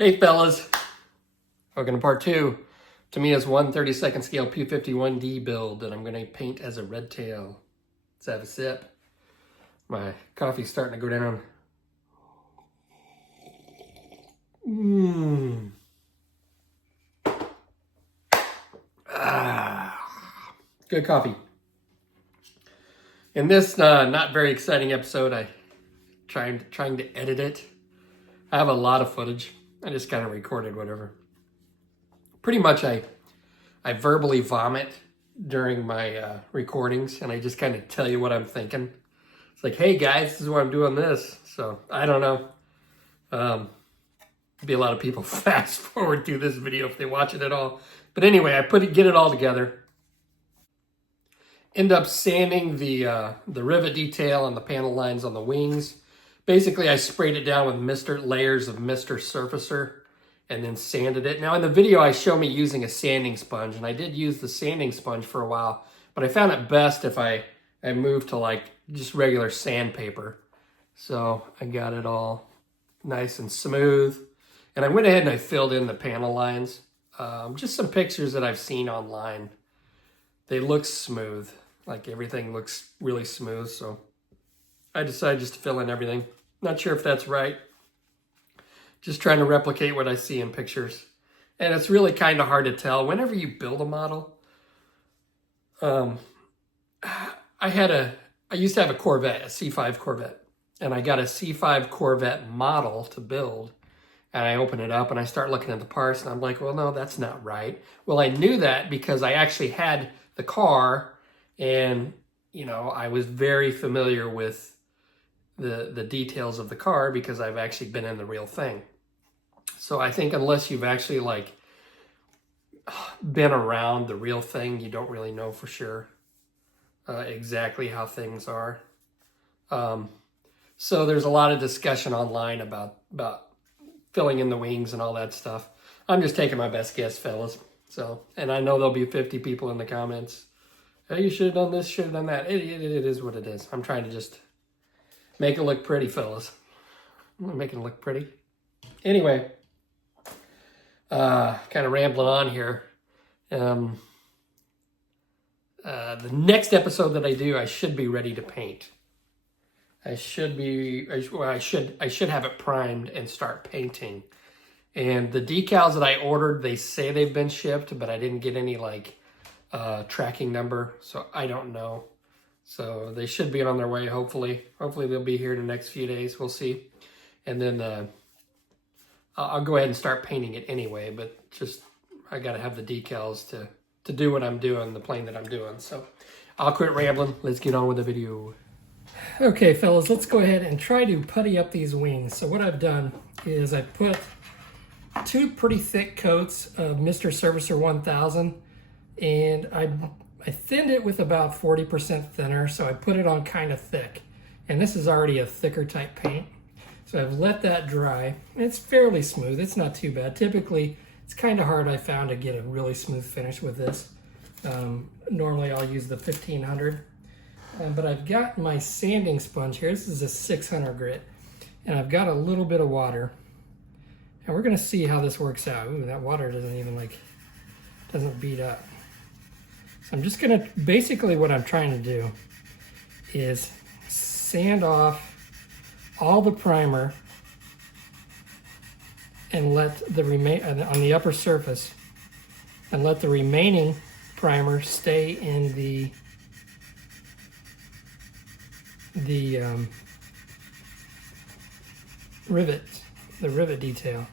Hey fellas, welcome to part 2. Tamiya's 1/32 scale P-51D build that I'm going to paint as a red tail. Let's have a sip. My coffee's starting to go down. Good coffee. In this not very exciting episode, I trying to edit it. I have a lot of footage. I just kind of recorded whatever. Pretty much I verbally vomit during my recordings, and I just kind of tell you what I'm thinking. It's like, hey guys, this is why I'm doing this. So I don't know. Be a lot of people fast forward through this video if they watch it at all. But anyway, I get it all together. End up sanding the rivet detail and the panel lines on the wings. Basically, I sprayed it down with layers of Mr. Surfacer and then sanded it. Now in the video, I show me using a sanding sponge, and I did use the sanding sponge for a while, but I found it best if I moved to like just regular sandpaper. So I got it all nice and smooth. And I went ahead and I filled in the panel lines. Just some pictures that I've seen online. They look smooth, like everything looks really smooth. So I decided just to fill in everything. Not sure if that's right. Just trying to replicate what I see in pictures. And it's really kind of hard to tell. Whenever you build a model, I used to have a Corvette, a C5 Corvette. And I got a C5 Corvette model to build. And I open it up and I start looking at the parts and I'm like, well, no, that's not right. Well, I knew that because I actually had the car and, you know, I was very familiar with the details of the car because I've actually been in the real thing. So I think unless you've actually like been around the real thing, you don't really know for sure exactly how things are. So there's a lot of discussion online about filling in the wings and all that stuff. I'm just taking my best guess, fellas. So, and I know there'll be 50 people in the comments. Hey, you should have done this, should have done that. It is what it is. I'm trying to just make it look pretty, fellas. I'm making it look pretty. Anyway, kind of rambling on here. The next episode that I do, I should be ready to paint. I should have it primed and start painting. And the decals that I ordered, they say they've been shipped, but I didn't get any like tracking number, so I don't know. So they should be on their way, hopefully. Hopefully they'll be here in the next few days. We'll see. And then I'll go ahead and start painting it anyway, but just I got to have the decals to do what I'm doing, the plane that I'm doing. So I'll quit rambling. Let's get on with the video. Okay, fellas, let's go ahead and try to putty up these wings. So what I've done is I put 2 pretty thick coats of Mr. Surfacer 1000, and I thinned it with about 40% thinner, so I put it on kind of thick. And this is already a thicker type paint. So I've let that dry. It's fairly smooth. It's not too bad. Typically, it's kind of hard, I found, to get a really smooth finish with this. Normally, I'll use the 1500. But I've got my sanding sponge here. This is a 600 grit. And I've got a little bit of water. And we're going to see how this works out. Ooh, that water doesn't beat up. So I'm just going to, basically what I'm trying to do is sand off all the primer and let the on the upper surface, and let the remaining primer stay in the rivet detail.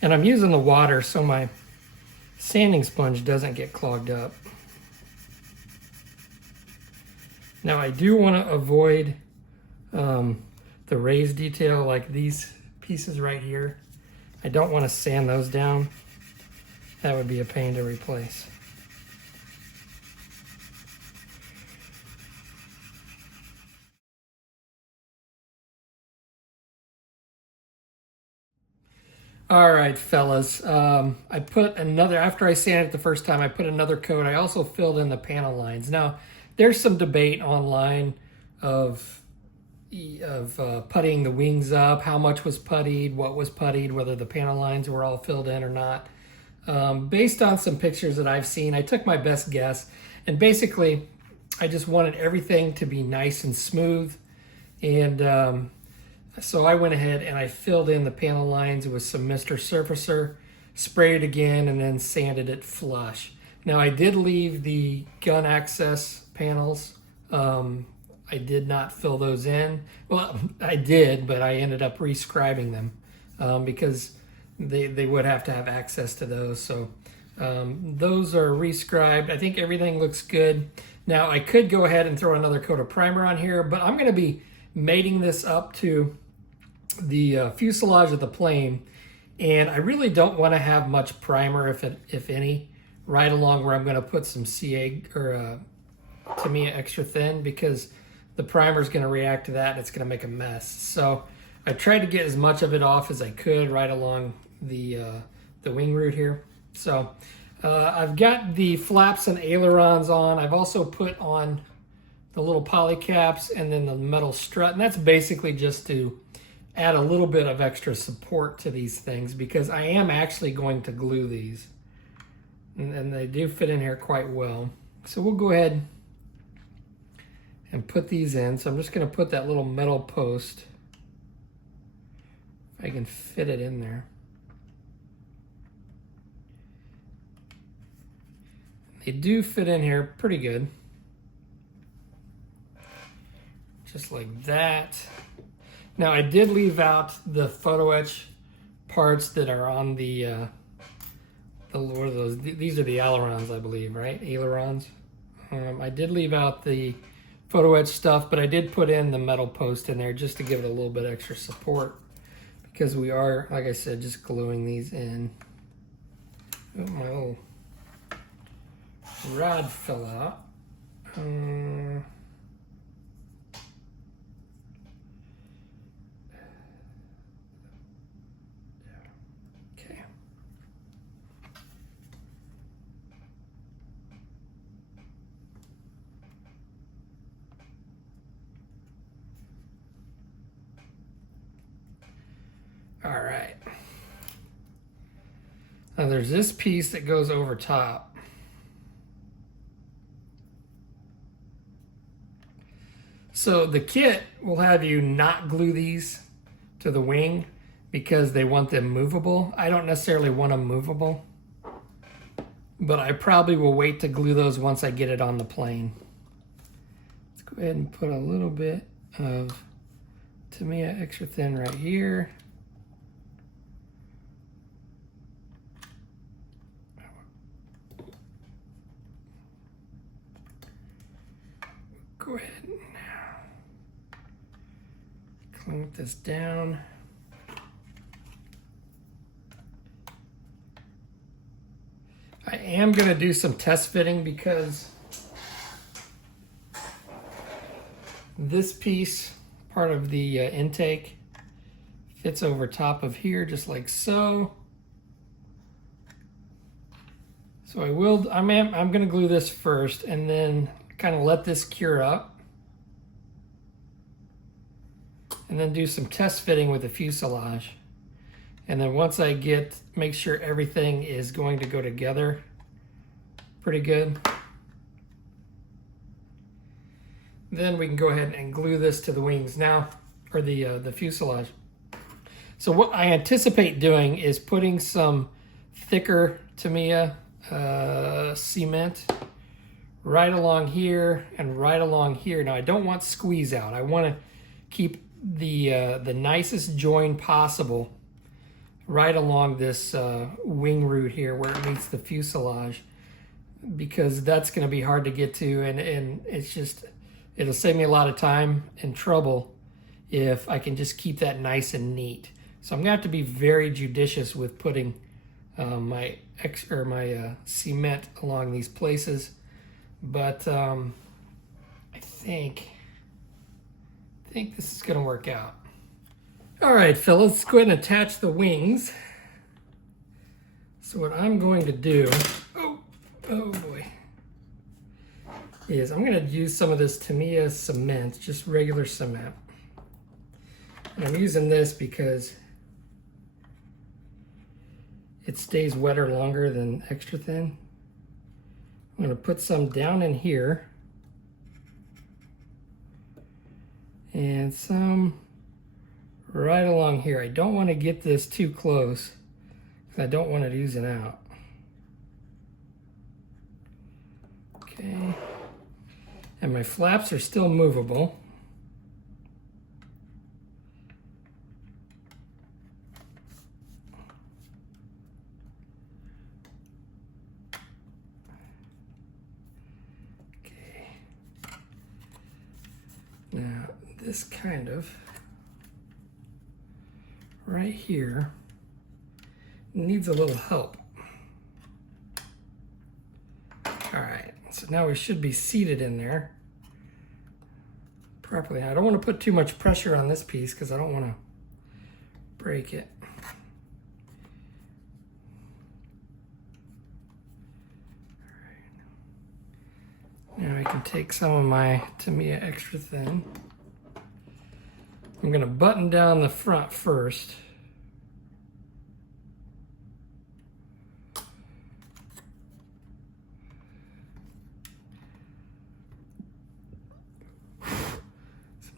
And I'm using the water so my sanding sponge doesn't get clogged up. Now I do want to avoid the raised detail, like these pieces right here. I don't want to sand those down. That would be a pain to replace. All right, fellas, I put another, after I sanded it the first time, I put another coat. I also filled in the panel lines. Now, there's some debate online of puttying the wings up, how much was puttied, what was puttied, whether the panel lines were all filled in or not. Based on some pictures that I've seen, I took my best guess, and basically I just wanted everything to be nice and smooth, and so I went ahead and I filled in the panel lines with some Mr. Surfacer, sprayed it again, and then sanded it flush. Now I did leave the gun access panels. I did not fill those in. Well, I did, but I ended up rescribing them because they would have to have access to those. So those are rescribed. I think everything looks good. Now I could go ahead and throw another coat of primer on here, but I'm going to be mating this up to the fuselage of the plane, and I really don't want to have much primer, if any, right along where I'm going to put some CA or Tamiya extra thin, because the primer is going to react to that and it's going to make a mess. So I tried to get as much of it off as I could right along the wing root here. So I've got the flaps and ailerons on. I've also put on the little poly caps and then the metal strut, and that's basically just to add a little bit of extra support to these things, because I am actually going to glue these, and they do fit in here quite well. So we'll go ahead and put these in. So I'm just going to put that little metal post, if I can fit it in there. They do fit in here pretty good, just like that. Now I did leave out the photo etch parts that are on the what are those? These are the ailerons, I believe, right? Ailerons. I did leave out the photo etch stuff, but I did put in the metal post in there just to give it a little bit extra support, because we are, like I said, just gluing these in. Oh, my little rod fell out. All right. Now there's this piece that goes over top. So the kit will have you not glue these to the wing because they want them movable. I don't necessarily want them movable, but I probably will wait to glue those once I get it on the plane. Let's go ahead and put a little bit of Tamiya extra thin right here. Go ahead and clamp this down. I am going to do some test fitting because this piece, part of the intake, fits over top of here just like so. So I'm going to glue this first and then kind of let this cure up, and then do some test fitting with the fuselage. And then once I make sure everything is going to go together pretty good, then we can go ahead and glue this to the wings now, or the fuselage. So what I anticipate doing is putting some thicker Tamiya cement right along here and right along here. Now I don't want squeeze out. I want to keep the nicest join possible right along this wing root here where it meets the fuselage, because that's going to be hard to get to, and it'll save me a lot of time and trouble if I can just keep that nice and neat. So I'm going to have to be very judicious with putting my cement along these places. But I think this is going to work out. All right, Phil, let's go ahead and attach the wings. So what I'm going to do, oh boy, is I'm going to use some of this Tamiya cement, just regular cement. And I'm using this because it stays wetter longer than extra thin. I'm going to put some down in here and some right along here. I don't want to get this too close because I don't want it oozing out. Okay. And my flaps are still movable. Okay. Now, this kind of right here needs a little help. All right, so now we should be seated in there properly. I don't want to put too much pressure on this piece because I don't want to break it. All right. Now I can take some of my Tamiya extra thin. I'm going to button down the front first.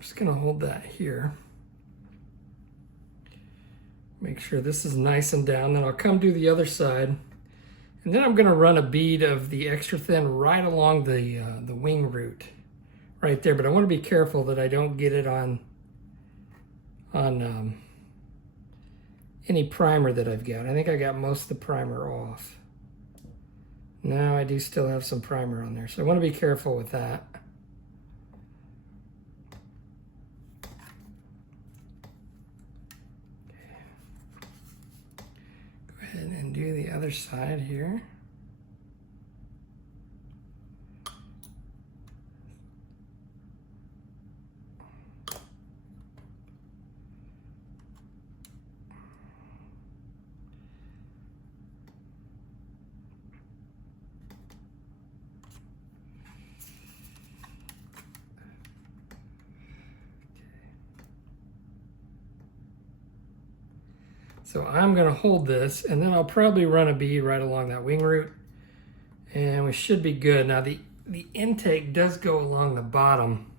Just gonna hold that here. Make sure this is nice and down. Then I'll come do the other side. And then I'm gonna run a bead of the extra thin right along the wing root right there. But I wanna be careful that I don't get it on any primer that I've got. I think I got most of the primer off. Now I do still have some primer on there. So I wanna be careful with that. And do the other side here. So I'm going to hold this, and then I'll probably run a bead right along that wing root, and we should be good. Now the intake does go along the bottom,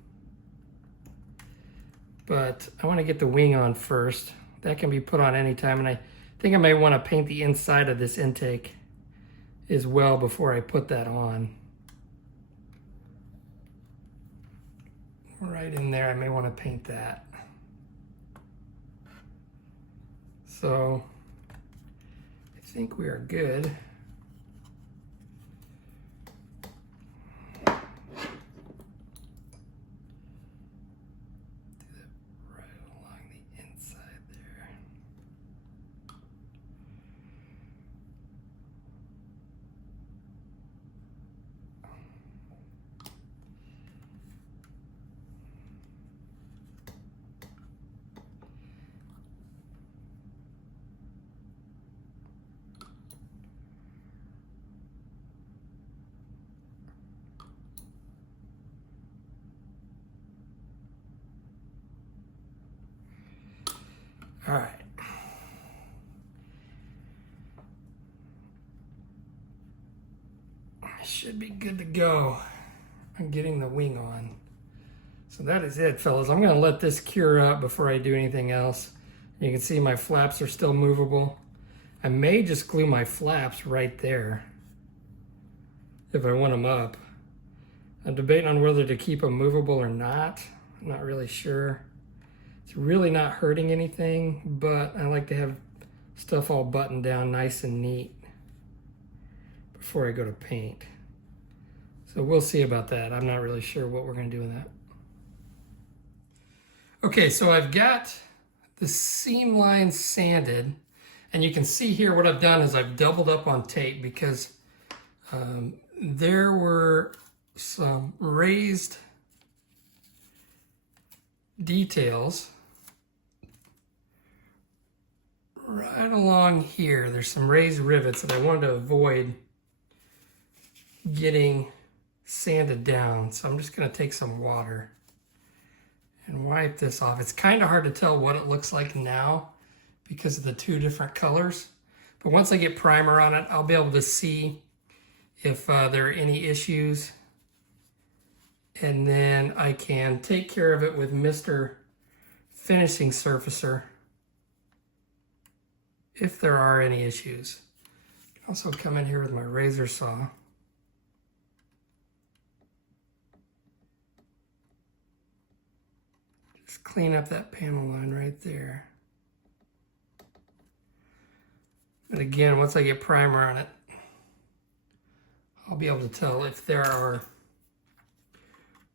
but I want to get the wing on first. That can be put on anytime, and I think I may want to paint the inside of this intake as well before I put that on. Right in there, I may want to paint that. So I think we are good. Do that right along the inside there. All right. I should be good to go. I'm getting the wing on. So that is it, fellas. I'm going to let this cure up before I do anything else. You can see my flaps are still movable. I may just glue my flaps right there if I want them up. I'm debating on whether to keep them movable or not. I'm not really sure. It's really not hurting anything, but I like to have stuff all buttoned down nice and neat before I go to paint. So we'll see about that. I'm not really sure what we're going to do with that. Okay, so I've got the seam lines sanded, and you can see here what I've done is I've doubled up on tape because there were some raised details right along here. There's some raised rivets that I wanted to avoid getting sanded down. So I'm just going to take some water and wipe this off. It's kind of hard to tell what it looks like now because of the two different colors. But once I get primer on it, I'll be able to see if there are any issues. And then I can take care of it with Mr. Finishing Surfacer if there are any issues. Also come in here with my razor saw. Just clean up that panel line right there. But again, once I get primer on it, I'll be able to tell if there are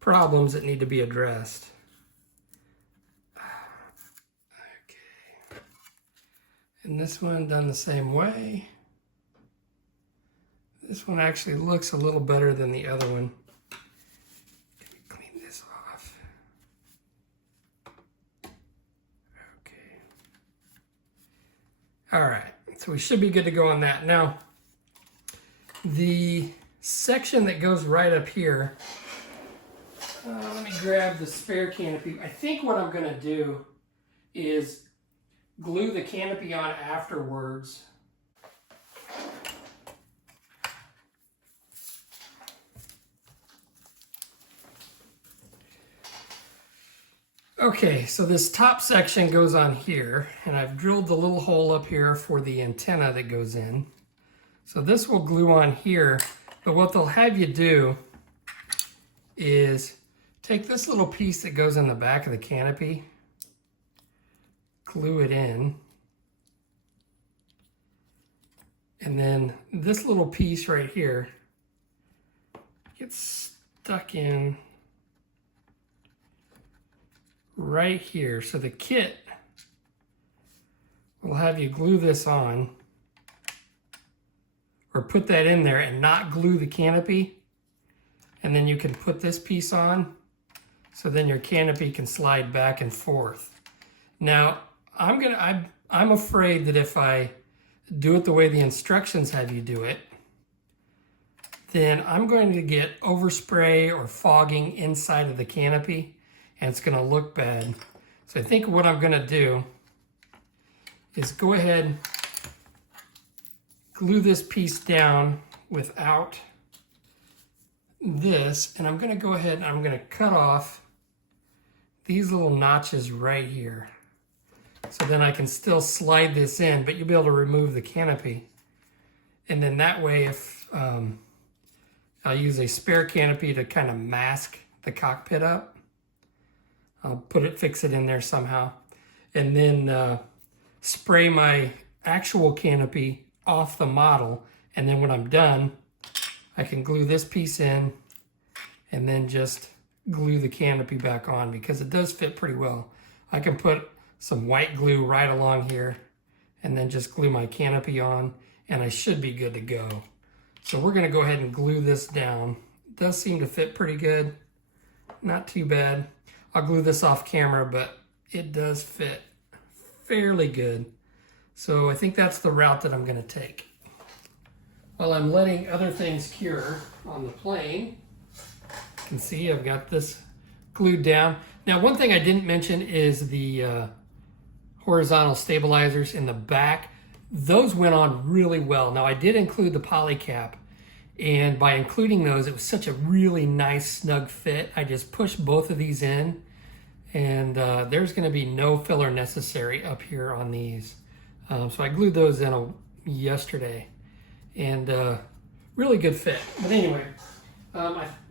problems that need to be addressed. Okay. And this one done the same way. This one actually looks a little better than the other one. Clean this off. Okay. All right, so we should be good to go on that. Now, the section that goes right up here, let me grab the spare canopy. I think what I'm gonna do is glue the canopy on afterwards. Okay, so this top section goes on here, and I've drilled the little hole up here for the antenna that goes in. So this will glue on here, but what they'll have you do is take this little piece that goes in the back of the canopy, glue it in, and then this little piece right here gets stuck in right here. So the kit will have you glue this on, or put that in there and not glue the canopy, and then you can put this piece on, so then your canopy can slide back and forth. Now, I'm afraid that if I do it the way the instructions have you do it, then I'm going to get overspray or fogging inside of the canopy, and it's going to look bad. So I think what I'm going to do is go ahead, glue this piece down without this, and I'm going to go ahead and I'm going to cut off these little notches right here. So then I can still slide this in, but you'll be able to remove the canopy. And then that way, if I'll use a spare canopy to kind of mask the cockpit up. I'll fix it in there somehow. And then spray my actual canopy off the model. And then when I'm done, I can glue this piece in and then just glue the canopy back on, because it does fit pretty well. I can put some white glue right along here and then just glue my canopy on, and I should be good to go. So we're gonna go ahead and glue this down. It does seem to fit pretty good, not too bad. I'll glue this off camera, but it does fit fairly good. So I think that's the route that I'm gonna take. While I'm letting other things cure on the plane, you can see I've got this glued down. Now, one thing I didn't mention is the horizontal stabilizers in the back. Those went on really well. Now, I did include the poly cap, and by including those, it was such a really nice snug fit. I just pushed both of these in, and there's gonna be no filler necessary up here on these. So I glued those in yesterday, and really good fit. But anyway,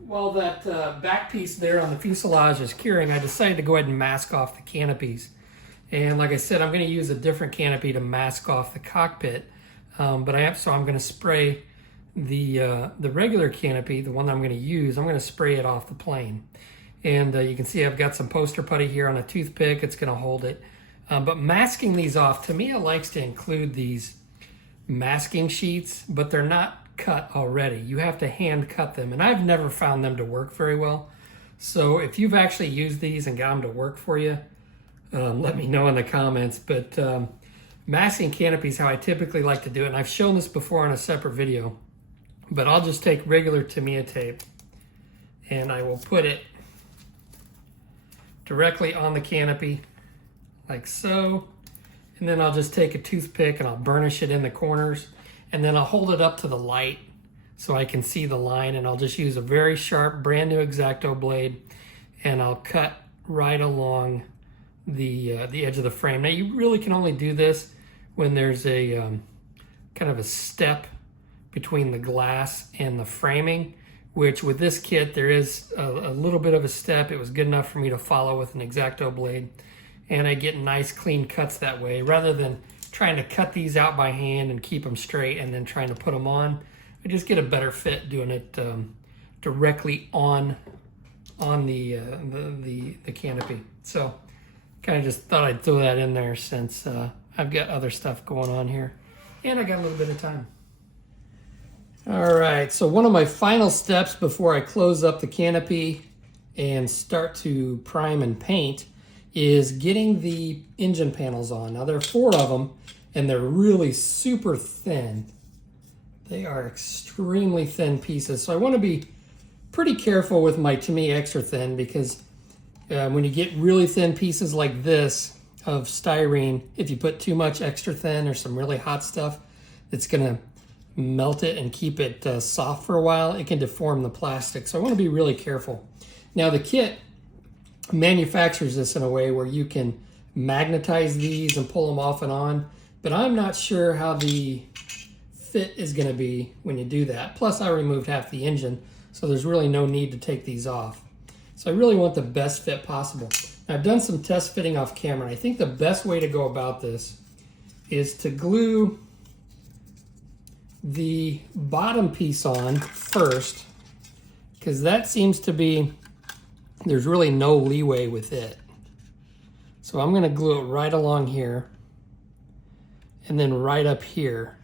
while that back piece there on the fuselage is curing, I decided to go ahead and mask off the canopies. And like I said, I'm going to use a different canopy to mask off the cockpit. So I'm going to spray the regular canopy, the one that I'm going to use. I'm going to spray it off the plane. And you can see I've got some poster putty here on a toothpick. It's going to hold it. But masking these off, Tamiya likes to include these masking sheets, but they're not cut already. You have to hand cut them, and I've never found them to work very well. So if you've actually used these and got them to work for you, let me know in the comments. But masking canopy is how I typically like to do it, and I've shown this before on a separate video. But I'll just take regular Tamiya tape, and I will put it directly on the canopy, like so. And then I'll just take a toothpick and I'll burnish it in the corners. And then I'll hold it up to the light so I can see the line. And I'll just use a very sharp, brand new X-Acto blade. And I'll cut right along the edge of the frame. Now you really can only do this when there's a kind of a step between the glass and the framing, which with this kit, there is a little bit of a step. It was good enough for me to follow with an X-Acto blade. And I get nice clean cuts that way, rather than trying to cut these out by hand and keep them straight and then trying to put them on. I just get a better fit doing it directly on the canopy. So kind of just thought I'd throw that in there since I've got other stuff going on here and I got a little bit of time. All right, so one of my final steps before I close up the canopy and start to prime and paint is getting the engine panels on. Now there are 4 of them and they're really super thin. They are extremely thin pieces. So I want to be pretty careful with my Tamiya extra thin, because when you get really thin pieces like this of styrene, if you put too much extra thin or some really hot stuff, it's gonna melt it and keep it soft for a while. It can deform the plastic. So I want to be really careful. Now the kit manufactures this in a way where you can magnetize these and pull them off and on, but I'm not sure how the fit is going to be when you do that. Plus I removed half the engine, so there's really no need to take these off. So I really want the best fit possible. Now, I've done some test fitting off camera. I think the best way to go about this is to glue the bottom piece on first, because that seems to be, there's really no leeway with it. So I'm going to glue it right along here and then right up here,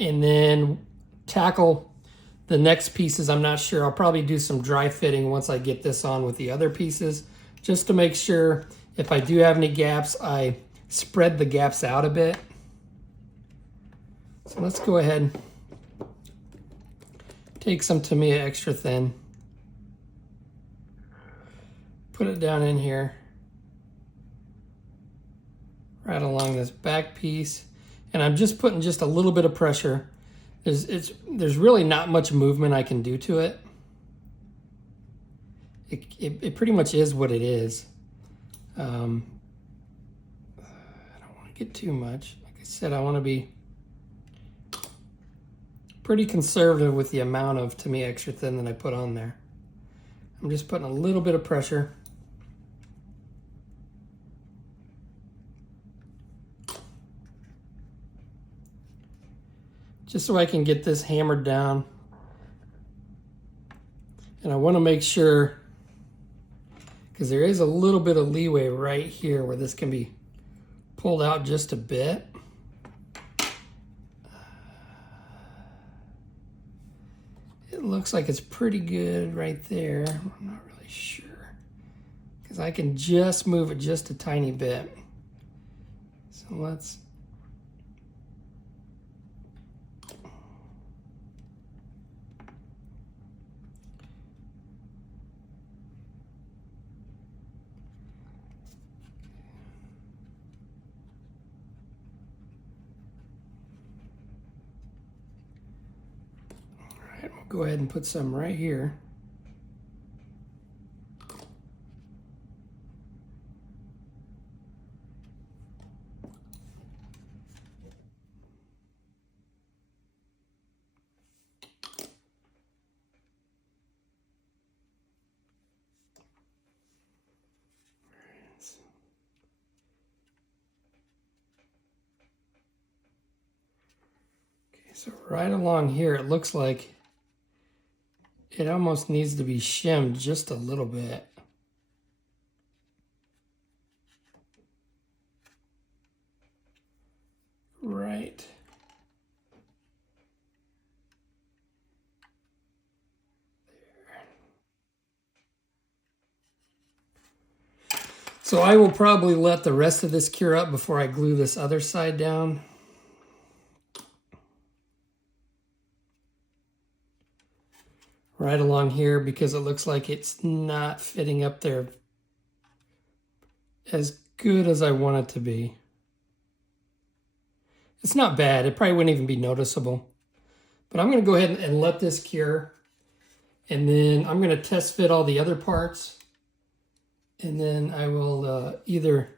and then tackle the next pieces. I'm not sure. I'll probably do some dry fitting once I get this on with the other pieces, just to make sure if I do have any gaps, I spread the gaps out a bit. So let's go ahead and take some Tamiya extra thin, put it down in here, right along this back piece, and I'm just putting just a little bit of pressure. There's really not much movement I can do to it. It pretty much is what it is. I don't want to get too much. Like I said, I want to be pretty conservative with the amount of Tamiya extra thin that I put on there. I'm just putting a little bit of pressure. Just so I can get this hammered down. And I want to make sure, because there is a little bit of leeway right here where this can be pulled out just a bit. It looks like it's pretty good right there. I'm not really sure, because I can just move it just a tiny bit. So let's go ahead and put some right here. Okay, so right along here, it looks like it almost needs to be shimmed just a little bit. Right. There. So I will probably let the rest of this cure up before I glue this other side down. Right along here, because it looks like it's not fitting up there as good as I want it to be. It's not bad. It probably wouldn't even be noticeable. But I'm going to go ahead and let this cure. And then I'm going to test fit all the other parts. And then I will either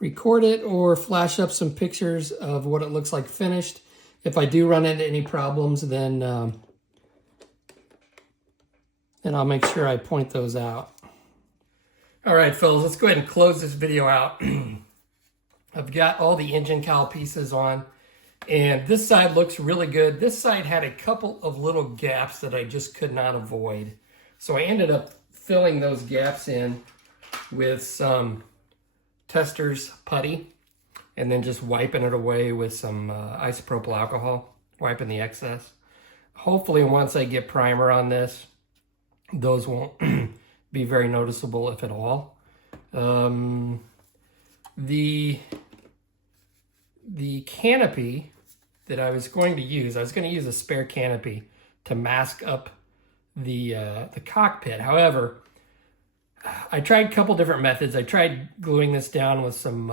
record it or flash up some pictures of what it looks like finished. If I do run into any problems, then I'll make sure I point those out. All right, fellas, let's go ahead and close this video out. I've got all the engine cowl pieces on, and this side looks really good. This side had a couple of little gaps that I just could not avoid. So I ended up filling those gaps in with some Tester's putty and then just wiping it away with some isopropyl alcohol, wiping the excess. Hopefully once I get primer on this, those won't be very noticeable, if at all. The canopy that I was going to use a spare canopy to mask up the cockpit. However, I tried a couple different methods. I tried gluing this down with some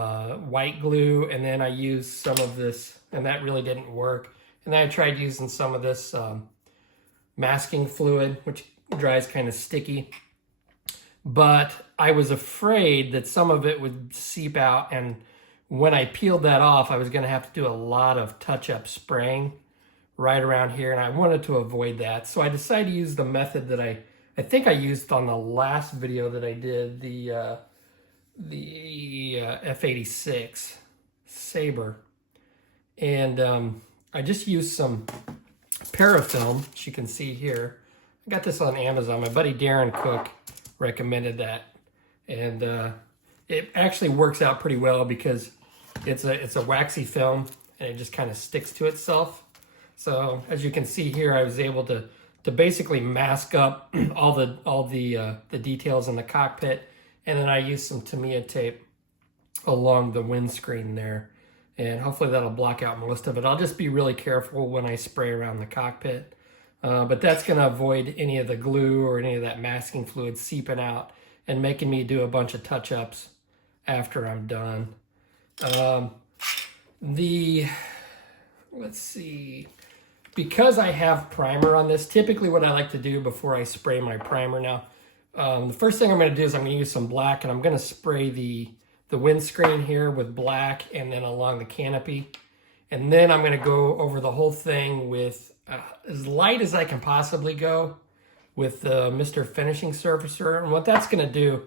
white glue, and then I used some of this, and that really didn't work. And then I tried using some of this masking fluid, which dries kind of sticky. But I was afraid that some of it would seep out, and when I peeled that off, I was going to have to do a lot of touch-up spraying right around here, and I wanted to avoid that. So I decided to use the method that I think I used on the last video that I did, the F86 Sabre. And I just used some parafilm, as you can see here. I got this on Amazon. My buddy Darren Cook recommended that. And it actually works out pretty well because it's a waxy film and it just kind of sticks to itself. So as you can see here, I was able to basically mask up all the details in the cockpit, and then I used some Tamiya tape along the windscreen there, and hopefully that'll block out most of it. I'll just be really careful when I spray around the cockpit, but that's going to avoid any of the glue or any of that masking fluid seeping out and making me do a bunch of touch-ups after I'm done. Let's see. Because I have primer on this, typically what I like to do before I spray my primer now, the first thing I'm going to do is I'm going to use some black, and I'm going to spray the windscreen here with black and then along the canopy. And then I'm going to go over the whole thing with as light as I can possibly go with the Mr. Finishing Surfacer. And what that's going to do,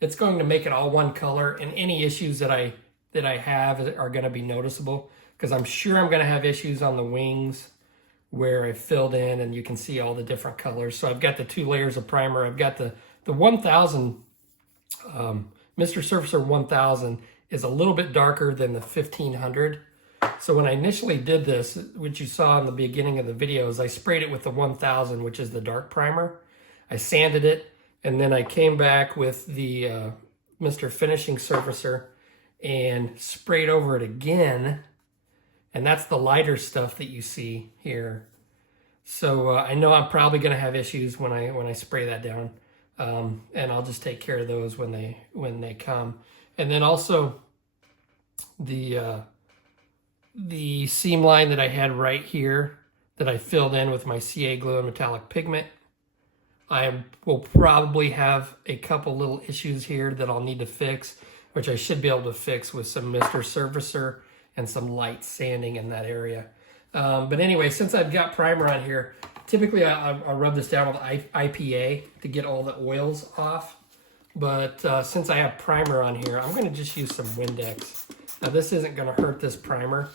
it's going to make it all one color, and any issues that I have are going to be noticeable, because I'm sure I'm going to have issues on the wings where I filled in, and you can see all the different colors. So I've got the 2 layers of primer. I've got the 1000, Mr. Surfacer 1000 is a little bit darker than the 1500. So when I initially did this, which you saw in the beginning of the videos, I sprayed it with the 1000, which is the dark primer. I sanded it, and then I came back with the Mr. Finishing Surfacer and sprayed over it again. And that's the lighter stuff that you see here. So I know I'm probably going to have issues when I spray that down, and I'll just take care of those when they come. And then also the seam line that I had right here that I filled in with my CA glue and metallic pigment. I will probably have a couple little issues here that I'll need to fix, which I should be able to fix with some Mr. Surfacer and some light sanding in that area. But anyway, since I've got primer on here, typically I'll rub this down with IPA to get all the oils off. But since I have primer on here, I'm going to just use some Windex. Now this isn't going to hurt this primer.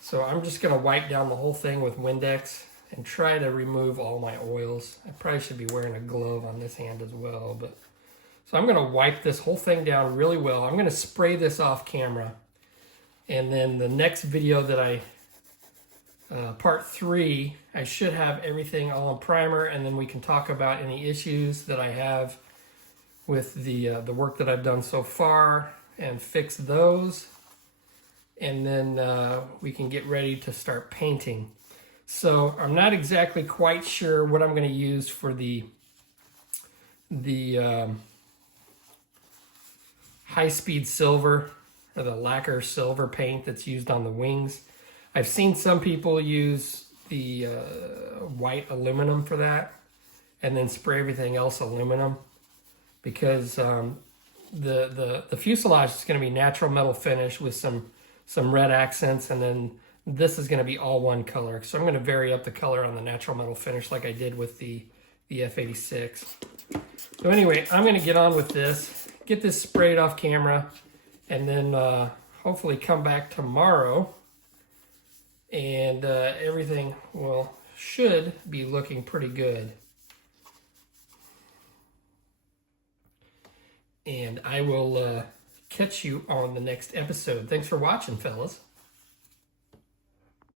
So I'm just going to wipe down the whole thing with Windex and try to remove all my oils. I probably should be wearing a glove on this hand as well. So I'm going to wipe this whole thing down really well. I'm going to spray this off camera. And then the next video that part 3, I should have everything all in primer, and then we can talk about any issues that I have with the work that I've done so far and fix those. And then we can get ready to start painting. So I'm not exactly quite sure what I'm going to use for the high-speed silver, or the lacquer silver paint that's used on the wings. I've seen some people use the white aluminum for that, and then spray everything else aluminum, because the fuselage is going to be natural metal finish with some red accents, and then this is going to be all one color. So I'm going to vary up the color on the natural metal finish like I did with the F-86. So anyway, I'm going to get on with this, get this sprayed off camera, and then hopefully come back tomorrow, and everything should be looking pretty good. And I will catch you on the next episode. Thanks for watching, fellas.